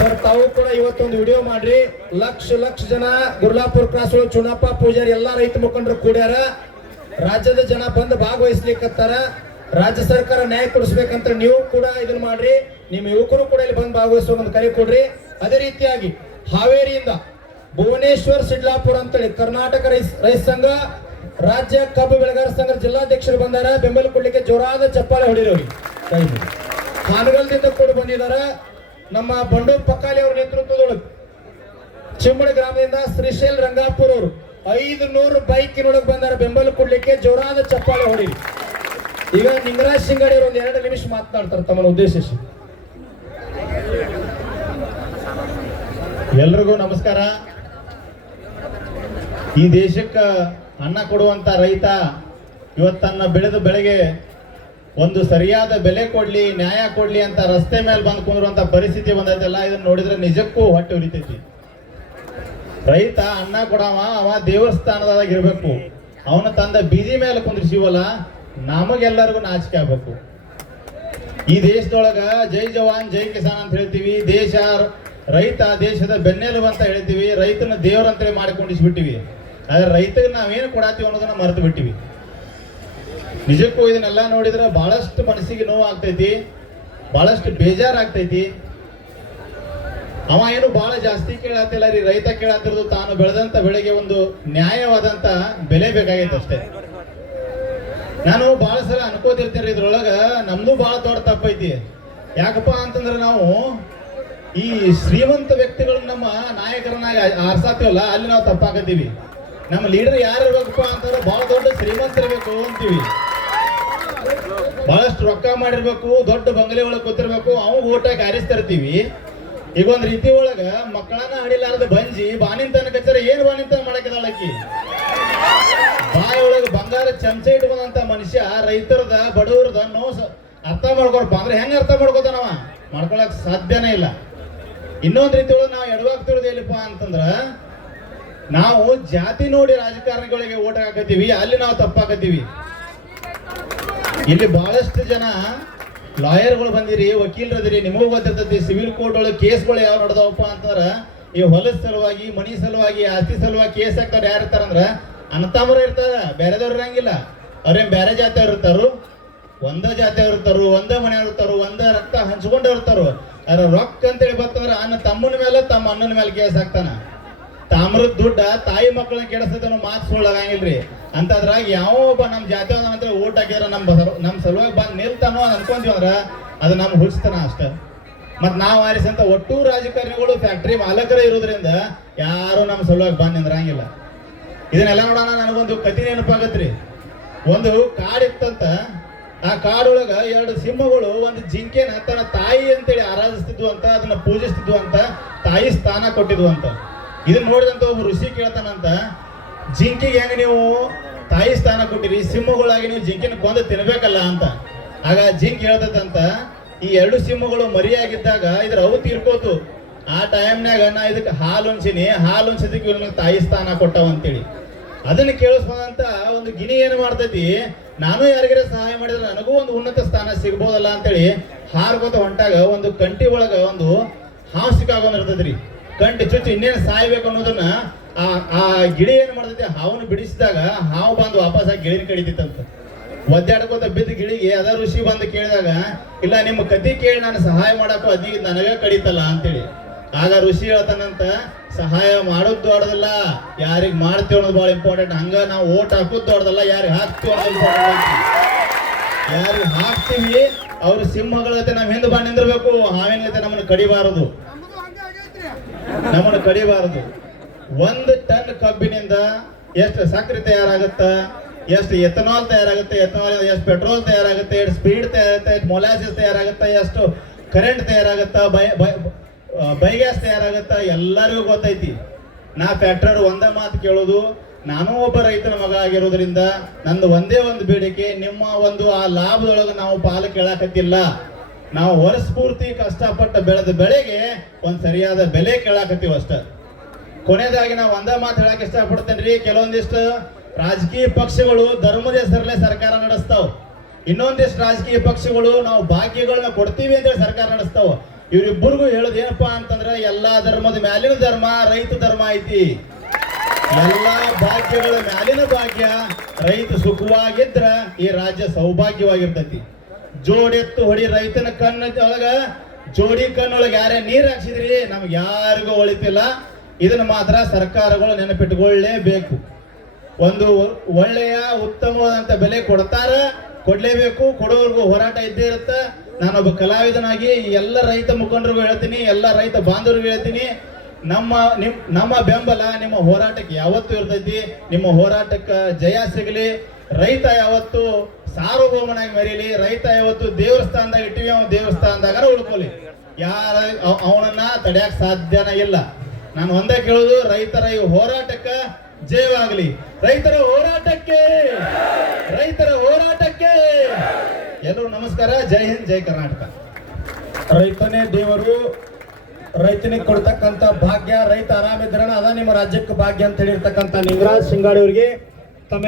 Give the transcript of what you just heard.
Sir, ತಾವು ಕೂಡ ಇವತ್ತೊಂದು ವಿಡಿಯೋ ಮಾಡ್ರಿ. ಲಕ್ಷ ಲಕ್ಷ ಜನ ಗುರ್ಲಾಪುರ ಕ್ರಾಸ್ ಚುನಪ್ಪ ಪೂಜಾರಿ ಎಲ್ಲಾ ರೈತ ಮುಖಂಡರು ಕೂಡ್ಯಾರ. ರಾಜ್ಯದ ಜನ ಬಂದು ಭಾಗವಹಿಸ್ಲಿಕ್ಕತ್ತಾರ. ರಾಜ್ಯ ಸರ್ಕಾರ ನ್ಯಾಯ ಕೊಡಿಸ್ಬೇಕಂತ ನೀವು ಕೂಡ ಇದನ್ನ ಮಾಡ್ರಿ. ನಿಮ್ಮ ಯುವಕರು ಕೂಡ ಇಲ್ಲಿ ಬಂದು ಭಾಗವಹಿಸುವ ಒಂದು ಕರೆ ಕೊಡ್ರಿ. ಅದೇ ರೀತಿಯಾಗಿ ಹಾವೇರಿಯಿಂದ ಭುವನೇಶ್ವರ್ ಸಿಡ್ಲಾಪುರ ಅಂತೇಳಿ ಕರ್ನಾಟಕ ರೈತ ರೈತ ಸಂಘ, ರಾಜ್ಯ ಕಬ್ಬು ಬೆಳೆಗಾರ ಸಂಘದ ಜಿಲ್ಲಾಧ್ಯಕ್ಷರು ಬಂದಾರ. ಬೆಂಬಲ ಕೊಡ್ಲಿಕ್ಕೆ ಜೋರಾದ ಚಪ್ಪಾಳೆ ಹೊಡಿರೋರಿ ಹಾನಗಲ್ದಿಂದ ಕೂಡ ಬಂದಿದಾರ. ನಮ್ಮ ಬಂಡೂರ್ ಪಕ್ಕಾಲಿ ಅವರ ನೇತೃತ್ವದೊಳಗೆ ಚಿಮ್ಮಡಿ ಗ್ರಾಮದಿಂದ ಶ್ರೀಶೈಲ್ ರಂಗಾಪುರ್ ಅವರು ಐದು ನೂರು ಬೈಕಿನೊಳಗೆ ಬಂದಾರ, ಬೆಂಬಲ ಕೊಡ್ಲಿಕ್ಕೆ ಜೋರಾದ ಚಪ್ಪಾಳೆ ಹೊಡಿ ಈಗ ನಿಂಗರಾಜ್ ಸಿಂಗಡಿ ಅವರು ಒಂದು ಎರಡು ನಿಮಿಷ ಮಾತನಾಡ್ತಾರೆ ತಮ್ಮನ್ನು ಉದ್ದೇಶಿಸಿ ಎಲ್ರಿಗೂ ನಮಸ್ಕಾರ. ಈ ದೇಶಕ್ಕ ಅನ್ನ ಕೊಡುವಂತ ರೈತ ಇವತ್ತನ್ನ ಬೆಳೆದ ಬೆಳೆಗೆ ಒಂದು ಸರಿಯಾದ ಬೆಲೆ ಕೊಡ್ಲಿ, ನ್ಯಾಯ ಕೊಡ್ಲಿ ಅಂತ ರಸ್ತೆ ಮೇಲೆ ಬಂದು ಕುಂದ್ರುವಂತ ಪರಿಸ್ಥಿತಿ ಬಂದೈತಲ್ಲ ಇದನ್ನ ನೋಡಿದ್ರೆ ನಿಜಕ್ಕೂ ಹೊಟ್ಟೆ ಉರಿತೈತಿ. ರೈತ ಅನ್ನ ಕೊಡವ, ಅವ ದೇವಸ್ಥಾನದಾಗ ಇರ್ಬೇಕು. ಅವನ ತಂದ ಬೀದಿ ಮೇಲೆ ಕುಂದ್ರಿಸಿವಲ್ಲ, ನಮಗೆಲ್ಲರಿಗೂ ನಾಚಿಕೆ ಆಗ್ಬೇಕು. ಈ ದೇಶದೊಳಗ ಜೈ ಜವಾನ್, ಜೈ ಕಿಸಾನ್ ಅಂತ ಹೇಳ್ತೀವಿ. ದೇಶ, ರೈತ ದೇಶದ ಬೆನ್ನೆಲುಬು ಅಂತ ಹೇಳ್ತೀವಿ. ರೈತನ ದೇವರಂತೇಳಿ ಮಾಡಿಕೊಂಡಿಸ್ಬಿಟ್ಟಿವಿ. ಆದ್ರೆ ರೈತಗೆ ನಾವೇನು ಕೊಡಾತೀವಿ ಅನ್ನೋದನ್ನ ಮರೆತು ಬಿಟ್ಟಿವಿ. ನಿಜಕ್ಕೂ ಇದನ್ನೆಲ್ಲ ನೋಡಿದ್ರೆ ಬಹಳಷ್ಟು ಮನಸ್ಸಿಗೆ ನೋವು ಆಗ್ತೈತಿ ಬಹಳಷ್ಟು ಬೇಜಾರಾಗ್ತೈತಿ. ಅವ ಏನು ಬಹಳ ಜಾಸ್ತಿ ಕೇಳತ್ತಿಲ್ಲ ರೀ, ರೈತ ಕೇಳತ್ತಿರೋದು ತಾನು ಬೆಳೆದಂತ ಬೆಳೆಗೆ ಒಂದು ನ್ಯಾಯವಾದಂತ ಬೆಲೆ ಬೇಕಾಗೈತೆ ಅಷ್ಟೇ. ನಾನು ಬಹಳ ಸಲ ಅನ್ಕೋತಿರ್ತೀನಿ ಇದ್ರೊಳಗ, ನಮ್ದು ಬಹಳ ದೊಡ್ಡ ತಪ್ಪೈತಿ. ಯಾಕಪ್ಪ ಅಂತಂದ್ರೆ ನಾವು ಈ ಶ್ರೀಮಂತ ವ್ಯಕ್ತಿಗಳನ್ನ ನಮ್ಮ ನಾಯಕರನ್ನಾಗಿ ಆರ್ಸಾತೀವಲ್ಲ ಅಲ್ಲಿ ನಾವು ತಪ್ಪಾಕತ್ತೀವಿ. ನಮ್ಮ ಲೀಡರ್ ಯಾರು ಇರ್ಬೇಕಪ್ಪ ಅಂತಂದ್ರೆ ಬಹಳ ದೊಡ್ಡ ಶ್ರೀಮಂತರಿರ್ಬೇಕು ಅಂತೀವಿ. ಬಹಳಷ್ಟು ರೊಕ್ಕ ಮಾಡಿರ್ಬೇಕು, ದೊಡ್ಡ ಬಂಗಲೆ ಒಳಗೆ ಕೂತಿರ್ಬೇಕು ಅವ್ ಊಟ ಕಾರಿಸ್ತಿರ್ತೀವಿ ಈಗ ಒಂದ್ ರೀತಿ ಒಳಗ ಮಕ್ಕಳನ್ನ ಹಡಿಲಾರದ ಬಂಜಿ ಬಾನಿಂತನ ಕಚ್ಚರ ಏನ್ ಬಾನಿಂತನ ಮಾಡಕ್ಕಿದಾಳಕಿ ಬಾಯಿ ಒಳಗ ಬಂಗಾರ ಚಮಚ ಇಟ್ಕೊಂಡಂತ ಮನುಷ್ಯ ರೈತರದ, ಬಡವರದ ನೋವು ಅರ್ಥ ಮಾಡ್ಕೊಳಪ್ಪ. ಅಂದ್ರೆ ಹೆಂಗ ಅರ್ಥ ಮಾಡ್ಕೋತಾನವ ಮಾಡ್ಕೊಳಕ್ ಸಾಧ್ಯನೇ ಇಲ್ಲ. ಇನ್ನೊಂದ್ ರೀತಿ ಒಳಗೆ ನಾವು ಎಡವಾಗ್ತಿರೋದು ಎಲ್ಲಿಪ್ಪ ಅಂತಂದ್ರ ನಾವು ಜಾತಿ ನೋಡಿ ರಾಜಕಾರಣಿಗಳಿಗೆ ಓಟ್ ಹಾಕತ್ತೀವಿ, ಅಲ್ಲಿ ನಾವು ತಪ್ಪಾಕತ್ತೀವಿ. ಇಲ್ಲಿ ಬಹಳಷ್ಟು ಜನ ಲಾಯರ್ಗಳು ಬಂದಿರಿ ವಕೀಲರದಿರಿ ನಿಮಗೂ ಗೊತ್ತಿರ್ತೈತಿ, ಸಿವಿಲ್ ಕೋರ್ಟ್ ಒಳಗೆ ಕೇಸ್ಗಳು ಯಾವ ನಡೆದವಪ್ಪ ಅಂತಂದ್ರ, ಈ ಹೊಲದ ಸಲುವಾಗಿ, ಮನಿ ಸಲುವಾಗಿ, ಆಸ್ತಿ ಸಲುವಾಗಿ ಕೇಸ್ ಹಾಕ್ತಾರ ಯಾರು ಇರ್ತಾರಂದ್ರ ಅನಂತಾಮರ ಇರ್ತಾರ, ಬೇರೆದವ್ರು ಇರಂಗಿಲ್ಲ. ಅವ್ರೇನ್ ಬೇರೆ ಜಾತಿಯವ್ರು ಇರ್ತಾರು? ಒಂದ ಜಾತಿಯವ್ರು ಇರ್ತಾರು, ಒಂದ ಮನೆಯವ್ರು ಇರ್ತಾರು, ಒಂದ ರಕ್ತ ಹಂಚ್ಕೊಂಡು ಇರ್ತಾರು. ಅದ್ರ ರೊಕ್ಕ ಅಂತೇಳಿ ಬರ್ತಂದ್ರ ಅನ್ನ ತಮ್ಮನ ಮೇಲೆ ತಮ್ಮ ಅಣ್ಣನ ಮೇಲೆ ಕೇಸ್ ಹಾಕ್ತಾನ. ತಾಮ್ರದ ದುಡ್ಡ ತಾಯಿ ಮಕ್ಕಳನ್ನ ಕೆಡಿಸ್ತದ ಮಾತು ಸುಳ್ಳಾಗಂಗಿಲ್ರಿ. ಅಂತದ್ರಾಗ ಯಾವ ಒಬ್ಬ ನಮ್ಮ ಜಾತಿ ಅಂತ ಓಟ್ ಹಾಕಿದ್ರ ನಮ್ಮ ನಮ್ಮ ಸಲುವಾಗಿ ಬಂದು ನಿಲ್ತಾನೋ ಅನ್ಕೊಂತೀವಿ ಅಂದ್ರ ಅದು ನಮ್ಮ ಹುಡ್ಸ್ತಾನ ಅಷ್ಟ. ಮತ್ತು ನಾವು ಆರಿಸಂತ ಒಟ್ಟು ರಾಜಕಾರಣಿಗಳು ಫ್ಯಾಕ್ಟ್ರಿ ಮಾಲಕರೇ ಇರೋದ್ರಿಂದ ಯಾರು ನಮ್ಮ ಸಲುವಾಗಿ ಬಂದು ನಿಂದ್ರಂಗಿಲ್ಲ. ಇದನ್ನೆಲ್ಲ ನೋಡೋಣ, ನನಗೊಂದು ಕತಿ ನೆನಪಾಗತ್ರಿ ಒಂದು ಕಾಡಿತ್ತಂತ, ಆ ಕಾಡೊಳಗ ಎರಡು ಸಿಂಹಗಳು ಒಂದು ಜಿಂಕೆನ ತನ್ನ ತಾಯಿ ಅಂತೇಳಿ ಆರಾಧಿಸ್ತಿದ್ವು ಅಂತ, ಅದನ್ನ ಪೂಜಿಸ್ತಿದ್ವು ಅಂತ ತಾಯಿ ಸ್ಥಾನ ಕೊಟ್ಟಿದ್ವು ಅಂತ. ಇದನ್ನ ನೋಡಿದಂತ ಒಬ್ಬ ಋಷಿ ಕೇಳ್ತಾನಂತ, ಜಿಂಕೆಗೆ ಹೆಂಗ ನೀವು ತಾಯಿ ಸ್ಥಾನ ಕೊಟ್ಟಿರಿ? ಸಿಂಹಗಳಾಗಿ ನೀವು ಜಿಂಕೆನ ಕೊಂದು ತಿನ್ಬೇಕಲ್ಲ ಅಂತ. ಆಗ ಜಿಂಕ್ ಹೇಳ್ತದಂತ, ಈ ಎರಡು ಸಿಂಹಗಳು ಮರಿಯಾಗಿದ್ದಾಗ ಇದ್ರ ಅವು ತೀರ್ಕೋತು. ಆ ಟೈಮ್ನಾಗ ನಾ ಇದಕ್ಕೆ ಹಾಲು ಉಣ್ಸಿನಿ. ಹಾಲು ಉಣ್ಸಿದಕ್ಕೆ ಇವ್ನಿಗೆ ತಾಯಿ ಸ್ಥಾನ ಕೊಟ್ಟವ ಅಂತೇಳಿ. ಅದನ್ನ ಕೇಳಿಸ್ಬೋದಂತ ಒಂದು ಗಿಣಿ ಏನು ಮಾಡ್ತೈತಿ, ನಾನು ಯಾರಿಗಾರ ಸಹಾಯ ಮಾಡಿದ್ರೆ ನನಗೂ ಒಂದು ಉನ್ನತ ಸ್ಥಾನ ಸಿಗ್ಬೋದಲ್ಲ ಅಂತೇಳಿ ಹಾರ್ಕೋತ ಹೊಂಟಾಗ ಒಂದು ಕಂಟಿ ಒಳಗ ಒಂದು ಹಾವು ಸಿಕ್ಕಾಕೊಂಡಿರ್ತದ್ರಿ ಕಂಟಿ ಚುಚ್ಚು ಇನ್ನೇನು ಸಾಯ್ಬೇಕು ಅನ್ನೋದನ್ನ ಆ ಆ ಗಿಳಿ ಏನು ಮಾಡ್ತೈತಿ? ಹಾವನ್ನು ಬಿಡಿಸಿದಾಗ ಹಾವು ಬಂದು ವಾಪಸ್ ಆಗಿ ಗಿಳಿನ ಕಡಿತಿತ್ತಂತ ಒದ್ದಾಡ್ಕೋತ ಬಿದ್ದ ಗಿಳಿಗೆ ಅದ ಋಷಿ ಬಂದು ಕೇಳಿದಾಗ, ಇಲ್ಲ, ನಿಮ್ಮ ಕತಿ ಕೇಳಿ ನಾನು ಸಹಾಯ ಮಾಡಕ್ಕೂ ಅದಿ ನನಗೆ ಕಡಿತಲ್ಲ ಅಂತೇಳಿ. ಆಗ ಋಷಿ ಹೇಳ್ತಾನಂತ, ಸಹಾಯ ಮಾಡೋದು ದೊಡ್ಡದಲ್ಲ, ಯಾರಿಗೆ ಮಾಡ್ತೀವಿ ಅನ್ನೋದು ಬಹಳ ಇಂಪಾರ್ಟೆಂಟ್ ಹಂಗ ನಾವು ಓಟ್ ಹಾಕೋದು ದೊಡ್ಡದಲ್ಲ, ಯಾರಿಗೆ ಹಾಕ್ತೀವಿ. ಯಾರಿಗೆ ಹಾಕ್ತೀವಿ, ಅವ್ರ ಸಿಂಹಗಳ ಜೊತೆ ನಾವ್ ಹಿಂದೆ ಬಾ ನಿಂದಿರ್ಬೇಕು, ಹಾವಿನ ಜೊತೆ ನಮ್ಮನ್ನ ಕಡಿಬಾರದು. ನಮ್ಮನ್ನ ಕಡಿಬಾರದು. ಒಂದು ಟನ್ ಕಬ್ಬಿನಿಂದ ಎಷ್ಟು ಸಕ್ಕರೆ ತಯಾರಾಗುತ್ತ? ಎಷ್ಟು ಎಥನಾಲ್ ತಯಾರಾಗುತ್ತೆ? ಎಥನಾಲ್ ಎಷ್ಟು ಪೆಟ್ರೋಲ್ ತಯಾರಾಗುತ್ತೆ? ಎಷ್ಟು ಸ್ಪೀಡ್ ತಯಾರಾಗುತ್ತೆ? ಎಷ್ಟು ಮೊಲಾಸಿಸ್ ತಯಾರಾಗುತ್ತೆ? ಎಷ್ಟು ಕರೆಂಟ್ ತಯಾರಾಗುತ್ತ? ಬೈ ಬೈಗ್ಯಾಸ್ ತಯಾರಾಗುತ್ತ? ಎಲ್ಲರಿಗೂ ಗೊತ್ತೈತಿ. ನಾ ಫ್ಯಾಕ್ಟರ್ ಒಂದೇ ಮಾತು ಕೇಳೋದು. ನಾನು ಒಬ್ಬ ರೈತನ ಮಗ ಆಗಿರೋದ್ರಿಂದ ನಂದು ಒಂದೇ ಒಂದು ಬೇಡಿಕೆ, ನಿಮ್ಮ ಒಂದು ಆ ಲಾಭದೊಳಗೆ ನಾವು ಪಾಲು ಕೇಳಾಕತ್ತಿಲ್ಲ. ನಾವು ವರ್ಷ ಪೂರ್ತಿ ಕಷ್ಟಪಟ್ಟು ಬೆಳೆದ ಬೆಳೆಗೆ ಒಂದು ಸರಿಯಾದ ಬೆಲೆ ಕೇಳಾಕತ್ತೀವಿ ಅಷ್ಟ. ಕೊನೆಯದಾಗಿ ನಾವು ಒಂದ ಮಾತು ಹೇಳಕ್ ಇಷ್ಟಪಡ್ತೇನೆ ರೀ ಕೆಲವೊಂದಿಷ್ಟು ರಾಜಕೀಯ ಪಕ್ಷಗಳು ಧರ್ಮದ ಹೆಸರಲ್ಲೇ ಸರ್ಕಾರ ನಡೆಸ್ತಾವ. ಇನ್ನೊಂದಿಷ್ಟು ರಾಜಕೀಯ ಪಕ್ಷಗಳು ನಾವು ಭಾಗ್ಯಗಳನ್ನ ಕೊಡ್ತೀವಿ ಅಂತೇಳಿ ಸರ್ಕಾರ ನಡೆಸ್ತಾವ. ಇವರಿಬ್ಬರಿಗೂ ಹೇಳೋದು ಏನಪ್ಪಾ ಅಂತಂದ್ರೆ, ಎಲ್ಲಾ ಧರ್ಮದ ಮ್ಯಾಲಿನ ಧರ್ಮ ರೈತ ಧರ್ಮ ಐತಿ. ಎಲ್ಲಾ ಭಾಗ್ಯಗಳ ಮ್ಯಾಲಿನ ಭಾಗ್ಯ ರೈತ ಸುಖವಾಗಿದ್ರ ಈ ರಾಜ್ಯ ಸೌಭಾಗ್ಯವಾಗಿರ್ತೈತಿ. ಜೋಡೆತ್ತು ಹೊಡಿ ರೈತನ ಕಣ್ಣ ಒಳಗ. ಜೋಡಿ ಕಣ್ಣೊಳಗೆ ಯಾರೇ ನೀರು ಹಾಕ್ಸಿದ್ರಿ, ನಮ್ಗೆ ಯಾರಿಗೂ ಒಳಿತಿಲ್ಲ ಇದನ್ನ ಮಾತ್ರ ಸರ್ಕಾರಗಳು ನೆನಪಿಟ್ಟುಕೊಳ್ಳೇಬೇಕು ಒಂದು ಒಳ್ಳೆಯ, ಉತ್ತಮವಾದಂತ ಬೆಲೆ ಕೊಡ್ತಾರ, ಕೊಡಲೇಬೇಕು. ಕೊಡೋರ್ಗು ಹೋರಾಟ ಇದ್ದೇ ಇರುತ್ತೆ. ನಾನೊಬ್ಬ ಕಲಾವಿದನಾಗಿ ಎಲ್ಲ ರೈತ ಮುಖಂಡರಿಗೂ ಹೇಳ್ತೀನಿ, ಎಲ್ಲ ರೈತ ಬಾಂಧವರಿಗೂ ಹೇಳ್ತೀನಿ. ನಮ್ಮ, ನಿಮ್, ನಮ್ಮ ಬೆಂಬಲ ನಿಮ್ಮ ಹೋರಾಟಕ್ಕೆ ಯಾವತ್ತೂ ಇರ್ತೈತಿ. ನಿಮ್ಮ ಹೋರಾಟಕ್ಕೆ ಜಯ ಸಿಗಲಿ. ರೈತ ಯಾವತ್ತು ಸಾರ್ವಭೌಮನಾಗಿ ಮರೀಲಿ ರೈತ ಯಾವತ್ತು ದೇವಸ್ಥಾನದಾಗ ಇಟ್ಟಿವಿ ಅವನ ದೇವಸ್ಥಾನದಾಗ ಉಳ್ಕೊಲಿ. ಯಾರ ಅವ- ಅವನನ್ನ ತಡೆಯಕ್ ಸಾಧ್ಯನ ಇಲ್ಲ. ನಾನು ಒಂದೇ ಕೇಳುದು, ರೈತರ ಈ ಹೋರಾಟಕ್ಕ ಜಯವಾಗಲಿ. ರೈತರ ಹೋರಾಟಕ್ಕೆ ರೈತರ ಹೋರಾಟಕ್ಕೆ. ಎಲ್ಲರೂ ನಮಸ್ಕಾರ, ಜೈ ಹಿಂದ್, ಜೈ ಕರ್ನಾಟಕ. ರೈತನೇ ದೇವರು, ರೈತನಿಗೆ ಕೊಡ್ತಕ್ಕಂತ ಭಾಗ್ಯ, ರೈತ ಆರಾಮಿದ್ರಣ ಅದ ನಿಮ್ಮ ರಾಜ್ಯಕ್ಕೆ ಭಾಗ್ಯ ಅಂತ ಹೇಳಿರ್ತಕ್ಕಂಥ ನಿಂಗರಾಜ್ ಸಿಂಗಾಡಿ ಅವರಿಗೆ. ತಮ್ಮ